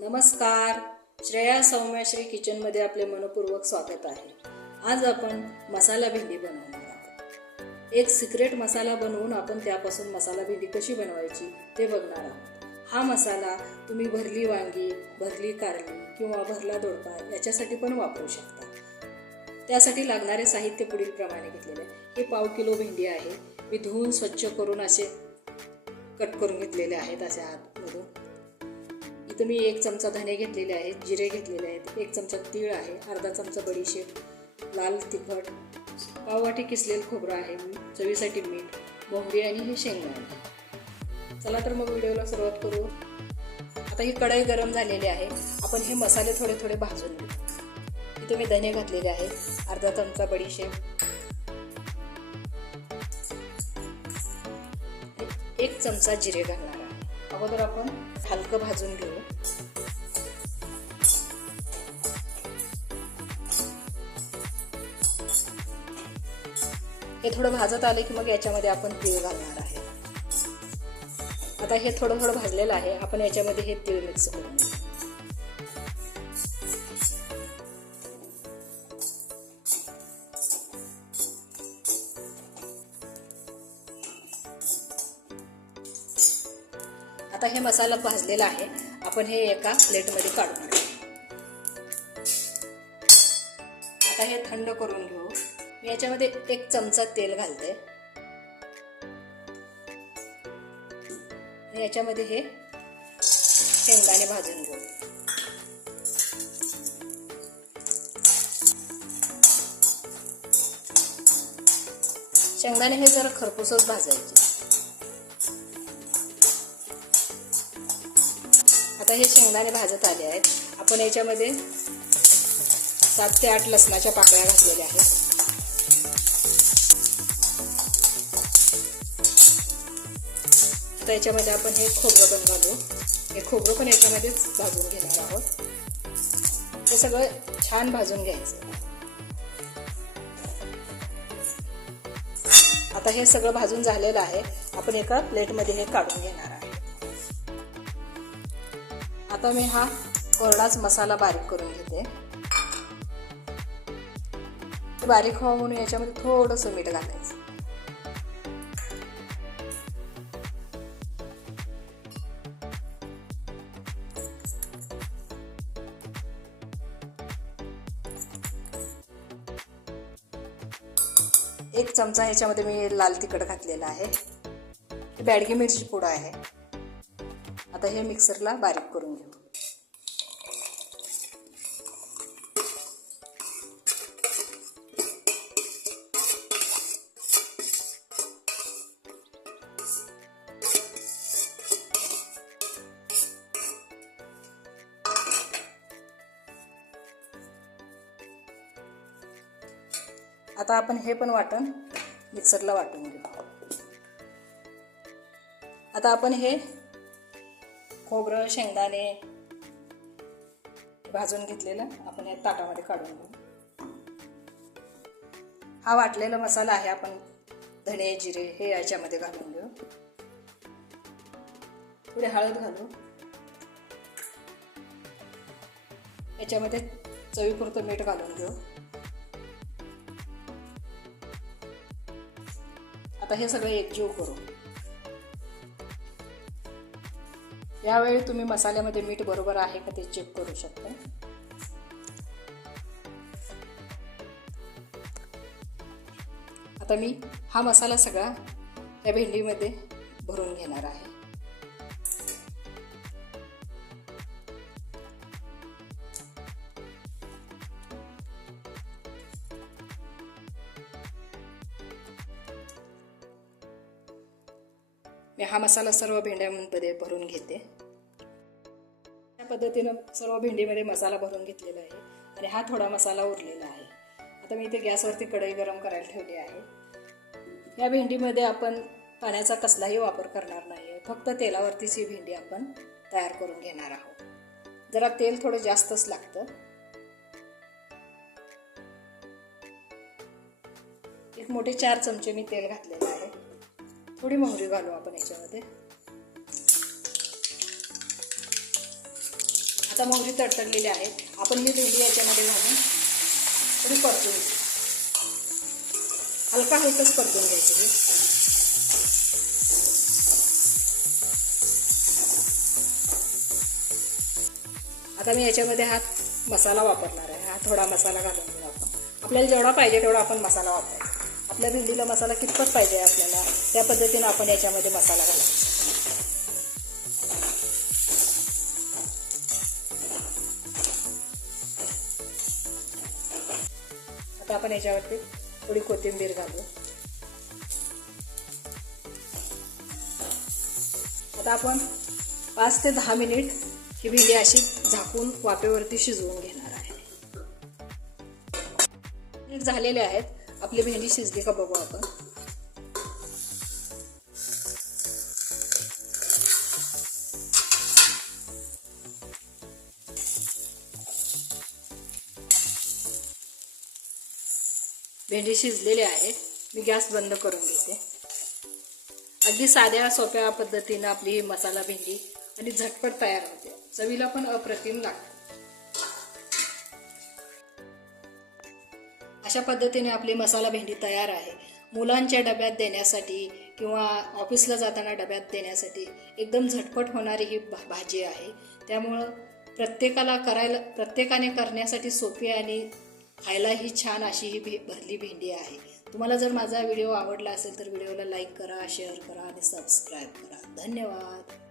नमस्कार. श्रेया सौम्याश्री किचनमध्ये आपले मनपूर्वक स्वागत आहे. आज आपण मसाला भेंडी बनवणार आहोत. एक सिक्रेट मसाला बनवून आपण त्यापासून मसाला भेंडी कशी बनवायची ते बघणार आहोत. हा मसाला तुम्ही भरली वांगी भरली कारली किंवा भरला दोडका याच्यासाठी पण वापरू शकता. त्यासाठी लागणारे साहित्य पुढील प्रमाणे घेतलेले हे पाव किलो भेंडी आहे. मी धुवून स्वच्छ करून असे कट करून घेतलेले आहेत असे आतमधून. इथं मी एक चमचा धने घेतलेले आहेत जिरे घेतलेले आहेत एक चमचा तीळ आहे अर्धा चमचा बडीशेप लाल तिखट पाववाटी किसलेलं खोबरं आहे चवीसाठी मीठ मोहरी आणि हे शेंगदाणे चला तर मग व्हिडिओला सुरुवात करू. आता ही कढई गरम झालेली आहे. आपण हे मसाले थोडे थोडे भाजून घेऊ. इथे मी धने घातलेले आहेत अर्धा चमचा बडीशेप. एक चमचा जिरे घालणार. अगोदर आपण हलकं भाजून घेऊ. हे थोडं भाजत आले की मग याच्यामध्ये आपण तीळ घालणार आहे. आता हे थोडं थोडं भाजलेलं आहे. आपण याच्यामध्ये हे तीळ मिक्स करून आता हे मसाला भाजलेला आहे. आपण हे एका प्लेटमध्ये काढून आता हे थंड करून घेऊ. मी याच्यामध्ये एक चमचा तेल घालते. याच्यामध्ये हे शेंगदाणे भाजून घेऊ. शेंगदाणे हे जरा खरपूसच भाजायचे. आता हे शेंगदाणे भाजत आले आहेत. आपण याच्यामध्ये सात ते आठ लसणाच्या पाकळ्या घातलेल्या आहेत. आता याच्यामध्ये आपण हे खोबरं पण घालू. हे खोबरं पण याच्यामध्येच भाजून घेणार आहोत. हे सगळं छान भाजून घ्यायचं. आता हे सगळं भाजून झालेलं आहे. आपण एका प्लेटमध्ये हे काढून घेणार आहोत. आता मी हा कोरडाच मसाला बारीक करून घेते. बारीक व्हावा म्हणून याच्यामध्ये थोडंसं मीठ घालायचं. एक चमचा ह्याच्यामध्ये मी लाल तिखट घातलेला आहे. बॅडगी मिरची पुडा आहे. आता हे मिक्सरला बारीक करून घेऊ आता आपण हे पण वाटण मिक्सरला वाटून घेऊ. आता आपण हे खोबरं शेंगदाणे भाजून घेतलेलं आपण या ताटामध्ये काढून घेऊ. हा वाटलेला मसाला आहे आपण धणे जिरे हे याच्यामध्ये घालून घेऊ. थोडी हळद घालू. याच्यामध्ये चवीपुरतं मीठ घालून घेऊ. आता हे सगळं एकजीव करू. यावेळी तुम्ही मसाल्यामध्ये मीठ बरोबर आहे का ते चेक करू शकता. आता मी हा मसाला सगळा या भेंडीमध्ये भरून घेणार आहे. मी हा मसाला सर्व भेंड्यांमध्ये भरून घेते. या पद्धतीनं सर्व भेंडीमध्ये मसाला भरून घेतलेला आहे आणि हा थोडा मसाला उरलेला आहे. आता मी इथे गॅसवरती कढई गरम करायला ठेवली आहे. या भेंडीमध्ये आपण पाण्याचा कसलाही वापर करणार नाही आहे फक्त तेलावरतीच ही भेंडी आपण तयार करून घेणार आहोत. जरा तेल थोडं जास्तच लागतं. एक मोठे चार चमचे मी तेल घातलेलं आहे. थोडी मोहरी घालू आपण याच्यामध्ये. आता मोहरी तडतडलेली आहे आपण ही रेडी याच्यामध्ये घालून थोडी परतून घेऊ. हलका हलकंच परतून घ्यायचं हे. आता मी याच्यामध्ये हा मसाला वापरणार आहे. हा थोडा मसाला घालून घेऊ आपण. आपल्याला जेवढा पाहिजे तेवढा आपण मसाला वापरायचा आपल्या भेंडीला मसाला कितपत पाहिजे आपल्याला? त्या पद्धतीनं आपण याच्यामध्ये मसाला घालायचा आता आपण याच्यावरती थोडी कोथिंबीर घालू. आता आपण पाच ते दहा मिनिट ही भेंडी अशी झाकून वाफेवरती शिजवून घेणार आहे. झालेले आहेत. आपली भेंडी शिजली का बघू आपण. भेंडी शिजलेली आहे. मी गॅस बंद करून घेते. अगदी साध्या सोप्या पद्धतीनं आपली ही मसाला भेंडी आणि झटपट तयार होते. चवीला पण अप्रतिम लागते. अशा पद्धतीने आपली मसाला भेंडी तयार आहे. मुलांच्या डब्यात देण्यासाठी किंवा ऑफिसला जाताना डब्यात देण्यासाठी एकदम झटपट होणारी ही भा- भाजी आहे. त्यामुळं प्रत्येकाला करायला प्रत्येकाने करण्यासाठी सोपी आणि खायलाही छान अशी ही भे भरली भेंडी आहे. तुम्हाला जर माझा व्हिडिओ आवडला असेल तर व्हिडिओला लाईक करा शेअर करा आणि सबस्क्राईब करा. धन्यवाद.